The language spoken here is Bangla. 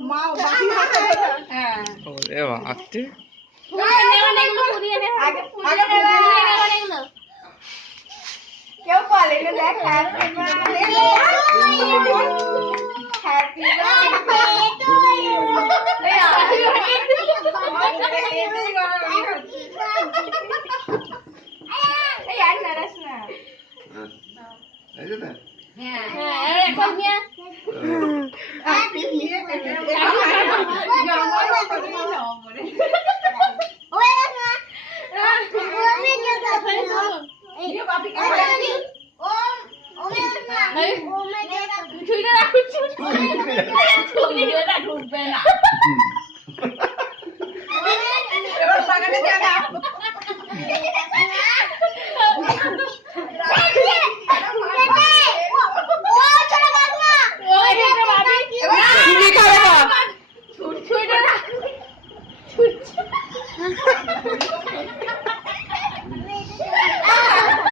মা বাকি হাতে হ্যাঁ ওরে বাপরে কেউ বলে না দেখ হ্যাপি বার্থডে হ্যাপি ঢুকবে না এবার বাগানে জায়গা তুমি খাবে না ছুটছুটে না ছুটছে